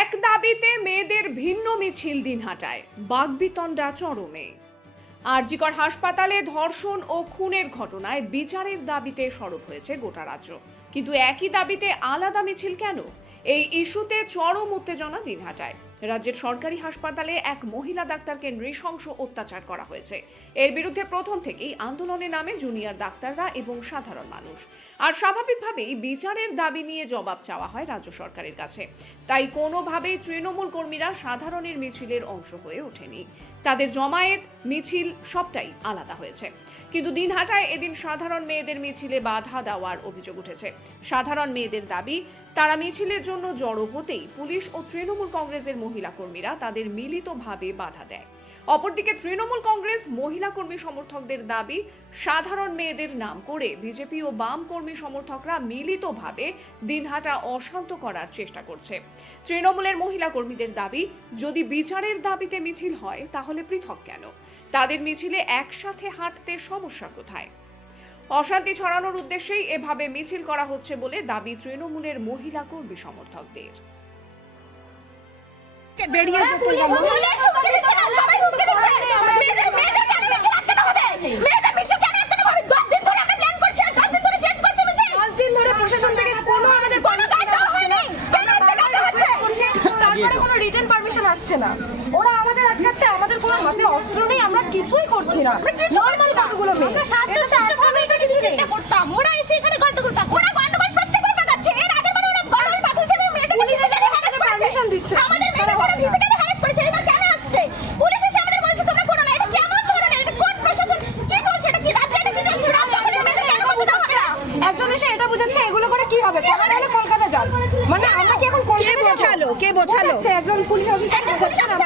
এক দাবিতে মেয়েদের ভিন্ন মিছিল দিন হাটায়। বাগবিতণ্ডা চরমে। আরজিকর হাসপাতালে ধর্ষণ ও খুনের ঘটনায় বিচারের দাবিতে সরব হয়েছে গোটা রাজ্য। কিন্তু একই দাবিতে আলাদা মিছিল কেন? এই ইস্যুতে চরম উত্তেজনা দিনহাটায় রাজ্যের সরকারি হাসপাতালে এক মহিলা ডাক্তারকে নৃশংস অত্যাচার করা হয়েছে। এর বিরুদ্ধে প্রথম থেকেই আন্দোলনে নামে জুনিয়র ডাক্তাররা এবং সাধারণ মানুষ। আর স্বাভাবিকভাবেই বিচারের দাবি নিয়ে জবাব চাওয়া হয় রাজ্য সরকারের কাছে। তাই কোনোভাবেই তৃণমূল কর্মীরা সাধারণের মিছিলের অংশ হয়ে ওঠেনি। তাদের জমায়েত, মিছিল সবটাই আলাদা হয়েছে। কিন্তু দিনহাটায় এদিন সাধারণ মেয়েদের মিছিলে বাধা দেওয়ার অভিযোগ উঠেছে। সাধারণ মেয়েদের দাবি, তারা মিছিলের জন্য জড়ো হতেই পুলিশ ও তৃণমূল কংগ্রেসের মহিলা কর্মীরা তাদের মিলিতভাবে বাধা দেয়। অপরদিকে তৃণমূল কংগ্রেস মহিলা কর্মী সমর্থকদের দাবি, সাধারণ মেয়েদের নাম করে বিজেপি ও বাম কর্মী সমর্থকরা মিলিতভাবে দিনহাটা অশান্ত করার চেষ্টা করছে। তৃণমূলের মহিলা কর্মীদের দাবি, যদি বিচারের দাবিতে মিছিল হয়, তাহলে পৃথক কেন? তাদের মিছিলে একসাথে হাঁটতে সমস্যা কোথায়? অশান্তি ছড়ানোর উদ্দেশ্যেই এভাবে মিছিল করা হচ্ছে বলে দাবি তৃণমূলের মহিলা কর্মী সমর্থকদের। বেরিয়ে যেতে হবে। দশ দিন ধরে প্রশাসন থেকে কোনো আমাদের permission আসছে না। তারপরে কোনো রিটেন পারমিশন আসছে না। ওরা আমাদের আটকাচ্ছে আমাদের কোনো হাতে অস্ত্র নেই আমরা কিছুই করছি না। নর্মাল কতগুলো মেয়ে? এটা তো আটকানো এটা কিছু নেই ওরা এসে এখানে গন্ডগোল পাক ওরা গন্ডগোল প্রত্যেকবার পাকাচ্ছে। এর আগের বার ওরা গন্ডগোল পাকিয়েছে এবং মেয়েদের পুলিশ physically এসে harass করেছে। পারমিশন দিচ্ছে। আমাদের মেয়েদের ওরা ফিজিক্যালি হ্যারাস করেছে। এবার কেন আসছে? পুলিশ এসে আমাদের বলছে তোমরা করো না এটা কেমন ধরনের? এটা কোন প্রশাসন? কি চলছে? এটা কি রাজ্যে? এটা কি চলছে? রাজ্য করে মেয়েদের কেন বোঝা না। একজন এসে এটা বুঝাচ্ছে এগুলো করে কি হবে? কলকাতা হলে কলকাতা যান। মানে আমরা কি এখন কলকাতা যাব? বোঝালো? কে বোঝালো? একজন পুলিশ অফিসার বোঝাচ্ছে না।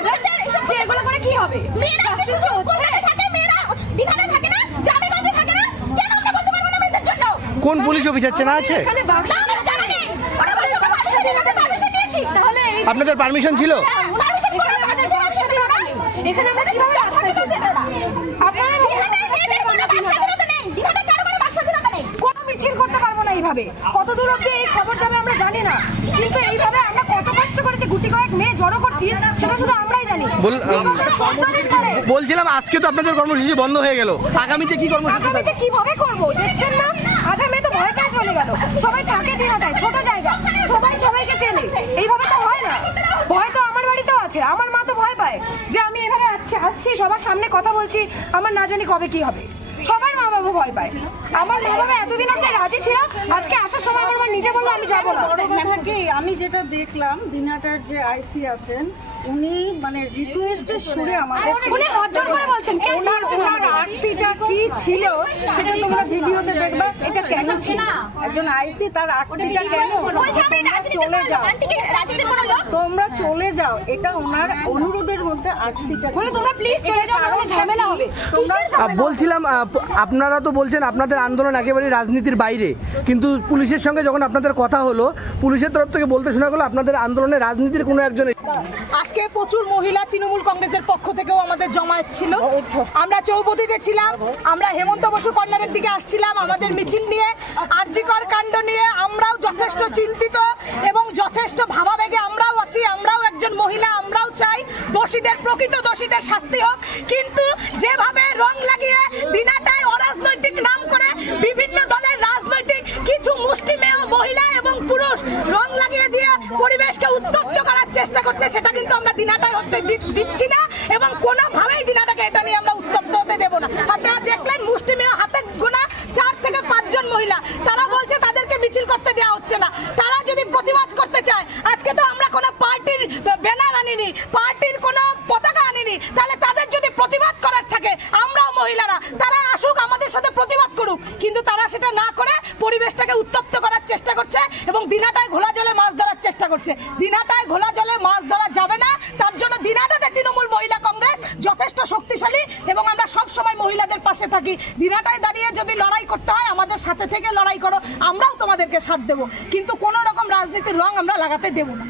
নেই। দিঘাতে কারও কোনো বাক স্বাধীনতা নেই। কোনো মিছিল করতে পারব না এইভাবে। কত দূর অব্দি এই খবর যাবে আমরা জানি না। কিন্তু এইভাবে আমরা কত কষ্ট করেছি গুটি কয়েক মেয়ে জড়ো করছি সেটা শুধু আমরাই জানি। বল- উম, বিগত 14 দিন ধরে বলছিলাম আজকে তো আপনাদের কর্মসূচি বন্ধ হয়ে গেল। আগামীতে কি কর্মসূচি আগামীতে? কীভাবে করব দেখছেন না আধা মেয়ে তো ভয় পেয়ে চলে গেল সবাই ছোট জায়গা। সবাই সবাইকে চেনে। এইভাবে তো হয় না। ভয় তো আমার বাড়িতেও আছে। আমার মা তো ভয় পায় যে আমি এভাবে আসছি আসছি সবার সামনে কথা বলছি আমার না জানি কবে কি হবে। সবার মা বাবা ভয় পায়। আমার মা বাবা এতদিন অব্দি রাজি ছিল আজকে আসার সময় আমার মা নিজে বলল আমি যাব না। কি আমি যেটা দেখলাম দিনাটার যে আইসি আছেন উনি মানে রিকোয়েস্টের সুরে আমাদের উনি অর্জন করে বলছেন কেন ওনার ওনার আরতিটা কি ছিল সেটা তোমরা ভিডিওতে দেখবা এটা কেন ছিল? একজন আইসি তার আরতিটা কেন? তোমরা চলে যাও। তোমরা চলে যাও এটা ওনার অনুরোধের মধ্যে বলে তোমরা প্লিজ চলে যাও ঝামেলা হবে। বলছিলাম আপনারা তো বলছেন আপনাদের আন্দোলন একেবারে রাজনীতির বাইরে। কিন্তু পুলিশের সঙ্গে যখন আপনাদের কথা হলো পুলিশের তরফ থেকে বলতে শোনা গেলো আপনাদের আন্দোলনে রাজনীতির কোনো একজন আজকে প্রচুর মহিলা তৃণমূল কংগ্রেসের পক্ষ থেকেও ছিল আমরা চৌপতিতে ছিলাম, আমরা হেমন্ত বসু কর্নারের দিকে আসছিলাম আমাদের মিছিল নিয়ে। আর্যিকর কাণ্ড নিয়ে আমরাও যথেষ্ট চিন্তিত এবং যথেষ্ট ভাবাবেগে আমরাও আছি, আমরাও একজন মহিলা, আমরাও চাই দোষীদের, প্রকৃত দোষীদের শাস্তি হোক। কিন্তু যেভাবে রং লাগিয়ে দিনাটায় অরাজনৈতিক নাম করে বিভিন্ন দলের রাজনৈতিক কিছু মুষ্টিমেয় মহিলা এবং পুরুষ রং লাগিয়ে দিয়ে পরিবেশকে উত্তপ্ত করার চেষ্টা করছে, সেটা কিন্তু আমরা দিনাটায় হতে দিচ্ছি না। এবং কোনোভাবেই নিয়ে আমরা উত্তপ্ত হতে দেব না। আপনারা দেখলেন মুষ্টিমেয় হাতে গোনা চার থেকে পাঁচজন মহিলা। তারা বলছে তাদেরকে মিছিল করতে দেওয়া হচ্ছে না। তারা যদি প্রতিবাদ করতে চায়, আজকে তো আমরা কোনো পার্টির ব্যানার আনিনি, পার্টির কোনো পতাকা আনিনি, তাহলে তাদের যদি প্রতিবাদ করার থাকে, আমরাও মহিলারা, তারা আসুক আমাদের সাথে প্রতিবাদ করুক। কিন্তু তারা সেটা না করে পরিবেশটাকে উত্তপ্ত করার চেষ্টা করছে এবং দিনাটায় ঘোলা জলে মাছ ধরার চেষ্টা করছে। দিনাটায় ঘোলা জলে মাছ ধরা যাবে না শক্তিশালী এবং আমরা সব সময় মহিলাদের পাশে থাকি। দিনাটায় দাঁড়িয়ে যদি লড়াই করতে হয়, আমাদের সাথে থেকে লড়াই করো, আমরাও তোমাদেরকে সাথ দেবো। কিন্তু কোনো রকম রাজনীতির রং আমরা লাগাতে দেবো না।